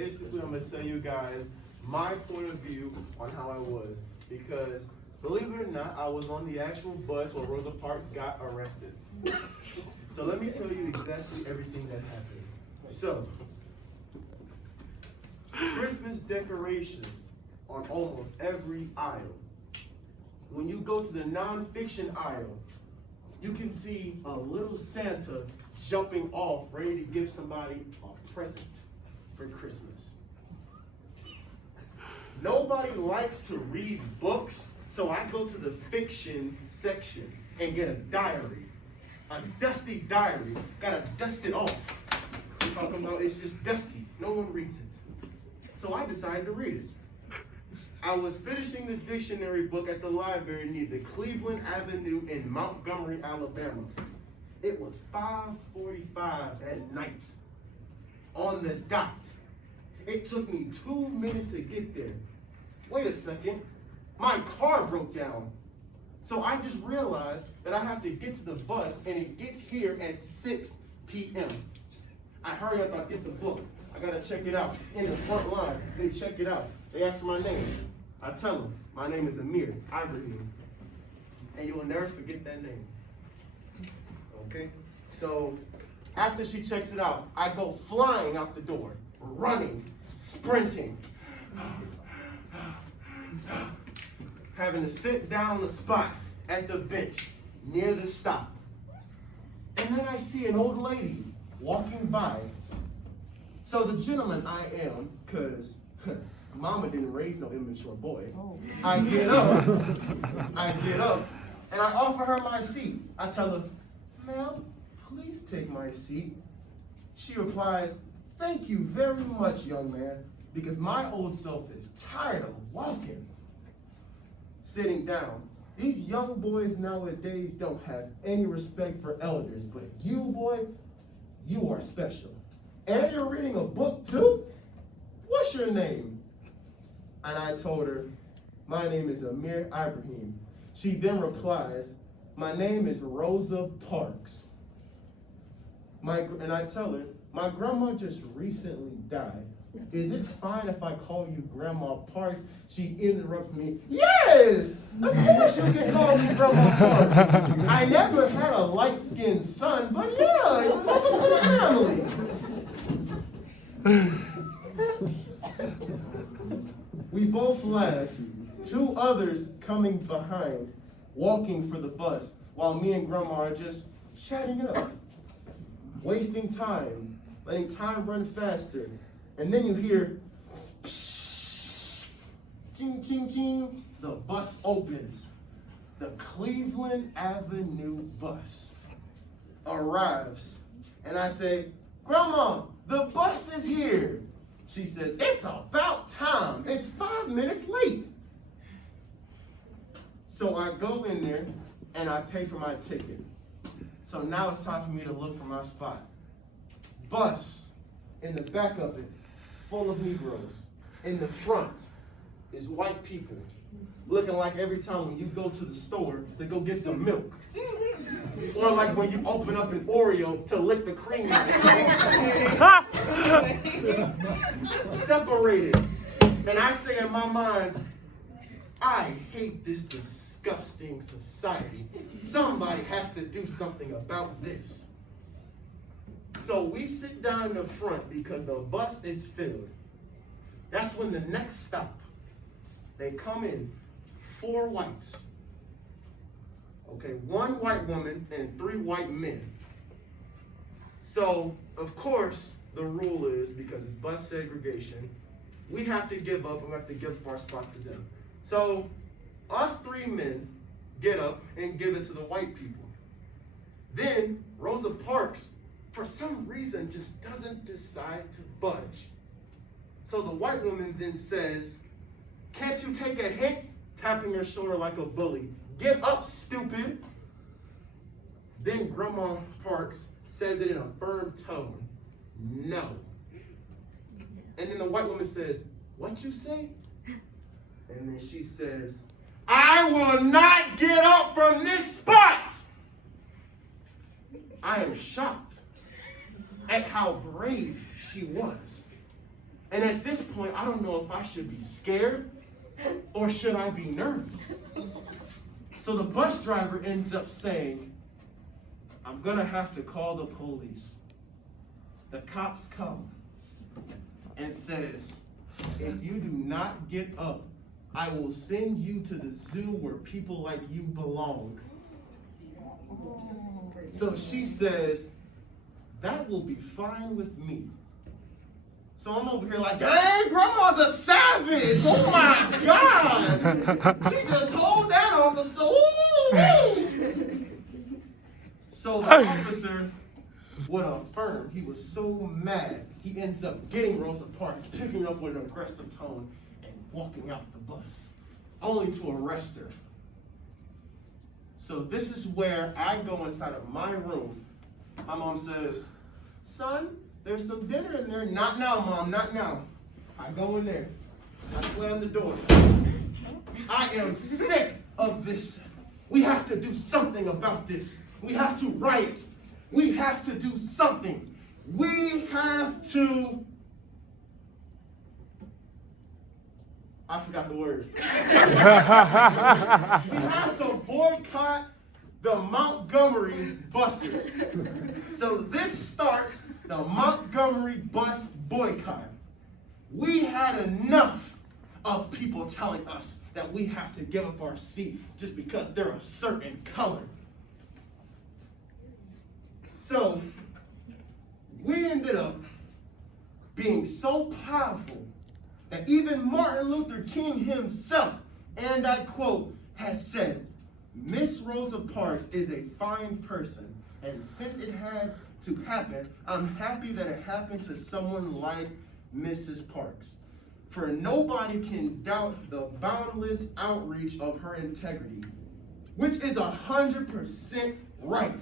basically I'm going to tell you guys my point of view on how I was. Because, believe it or not, I was on the actual bus where Rosa Parks got arrested. So let me tell you exactly everything that happened. So, Christmas decorations on almost every aisle. When you go to the nonfiction aisle, you can see a little Santa jumping off, ready to give somebody a present for Christmas. Nobody likes to read books, so I go to the fiction section and get a diary. A dusty diary. Gotta dust it off. I'm talking about it's just dusty. No one reads it. So I decided to read it. I was finishing the dictionary book at the library near the Cleveland Avenue in Montgomery, Alabama. It was 5:45 at night. On the dot. It took me 2 minutes to get there. Wait a second. My car broke down. So I just realized that I have to get to the bus, and it gets here at 6 p.m. I hurry up, I get the book. I gotta check it out. In the front line, they check it out. They ask for my name. I tell them, my name is Amir, Ibrahim. And you will never forget that name. Okay? So, after she checks it out, I go flying out the door, running, sprinting. Having to sit down on the spot at the bench near the stop. And then I see an old lady walking by. So the gentleman I am, because mama didn't raise no immature boy, I get up, and I offer her my seat. I tell her, ma'am, please take my seat. She replies, thank you very much, young man, because my old self is tired of walking. Sitting down. These young boys nowadays don't have any respect for elders, but you, boy, you are special. And you're reading a book too? What's your name? And I told her, my name is Amir Ibrahim. She then replies, my name is Rosa Parks. And I tell her, my grandma just recently died. Is it fine if I call you Grandma Parks? She interrupts me. Yes! Of course you can call me Grandma Parks. I never had a light-skinned son, but yeah, welcome to the family. We both laugh. 2 others coming behind, walking for the bus, while me and Grandma are just chatting it up. Wasting time, letting time run faster. And then you hear, psh, ching, ching, ching. The bus opens. The Cleveland Avenue bus arrives. And I say, Grandma, the bus is here. She says, it's about time. It's 5 minutes late. So I go in there and I pay for my ticket. So now it's time for me to look for my spot. Bus, in the back of it, full of Negroes. In the front is white people, looking like every time when you go to the store to go get some milk. Or like when you open up an Oreo to lick the cream out. Separated. And I say in my mind, I hate this disgusting society. Somebody has to do something about this. So we sit down in the front because the bus is filled. That's when the next stop, they come in, 4 whites. Okay, 1 white woman and 3 white men. So, of course, the rule is, because it's bus segregation, we have to give up, and we have to give up our spot to them. So, us 3 men get up and give it to the white people. Then, Rosa Parks, for some reason, just doesn't decide to budge. So the white woman then says, can't you take a hint? Tapping her shoulder like a bully. Get up, stupid. Then Grandma Parks says it in a firm tone. No. And then the white woman says, what you say? And then she says, I will not get up from this spot. I am shocked at how brave she was. And at this point, I don't know if I should be scared or should I be nervous. So the bus driver ends up saying, I'm gonna have to call the police. The cops come and says, if you do not get up, I will send you to the zoo where people like you belong. So she says, that will be fine with me. So I'm over here like, dang, grandma's a savage. Oh my God. She just told that officer. Ooh. So the officer would affirm. He was so mad. He ends up getting Rosa Parks, picking up with an aggressive tone, and walking out the bus, only to arrest her. So this is where I go inside of my room. My mom says, son, there's some dinner in there. Not now, Mom, not now. I go in there. I slam the door. I am sick of this. We have to do something about this. We have to riot. We have to do something. We have to... I forgot the word. We have to boycott the Montgomery buses. So this starts the Montgomery bus boycott. We had enough of people telling us that we have to give up our seat just because they're a certain color. So we ended up being so powerful that even Martin Luther King himself, and I quote, has said, Miss Rosa Parks is a fine person, and since it had to happen, I'm happy that it happened to someone like Mrs. Parks. For nobody can doubt the boundless outreach of her integrity, which is 100% right.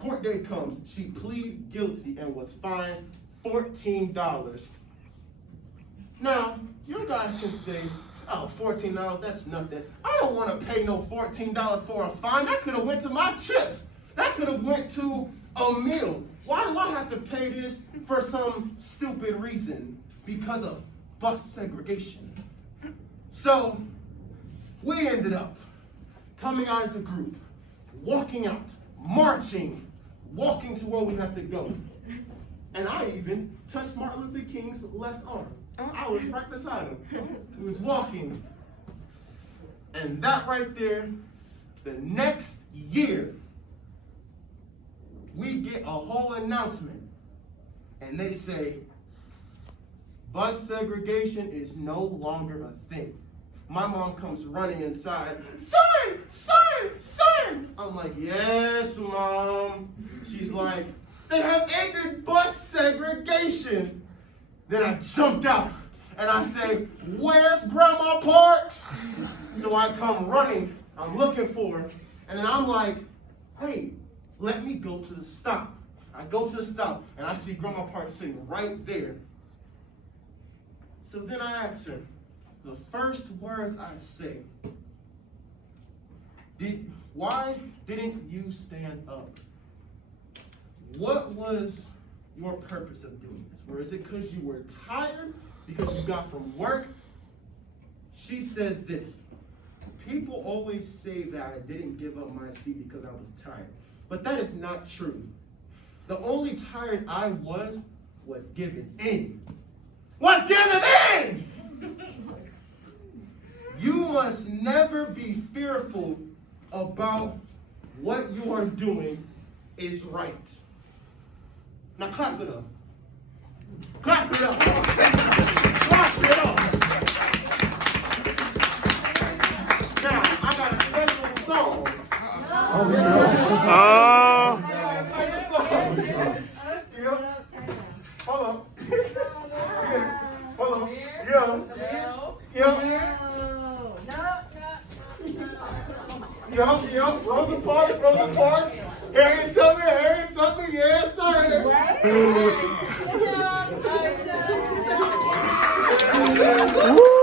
Court day comes, she pleaded guilty and was fined $14. Now, you guys can say, oh, $14, that's nothing. I don't want to pay no $14 for a fine. That could have went to my chips. That could have went to a meal. Why do I have to pay this for some stupid reason? Because of bus segregation. So, we ended up coming out as a group, walking out, marching, walking to where we have to go. And I even touched Martin Luther King's left arm. I was right beside him. He was walking. And that right there, the next year, we get a whole announcement. And they say, bus segregation is no longer a thing. My mom comes running inside, son, son, son. I'm like, yes, Mom. She's like, they have ended bus segregation. Then I jumped out and I say, where's Grandma Parks? So I come running, I'm looking for her, and then I'm like, hey, let me go to the stop. I go to the stop and I see Grandma Parks sitting right there. So then I asked her, the first words I say, why didn't you stand up? What was your purpose of doing this? Or is it because you were tired, because you got from work? She says this, people always say that I didn't give up my seat because I was tired, but that is not true. The only tired I was giving in. Was giving in! You must never be fearful about what you are doing is right. Now clap it up. Clap it up. Clap it up. Now, I got a special song. Hold on. Hold on. Yup. Rosa Parks. Harriet Tubman, yes, sir. Woo!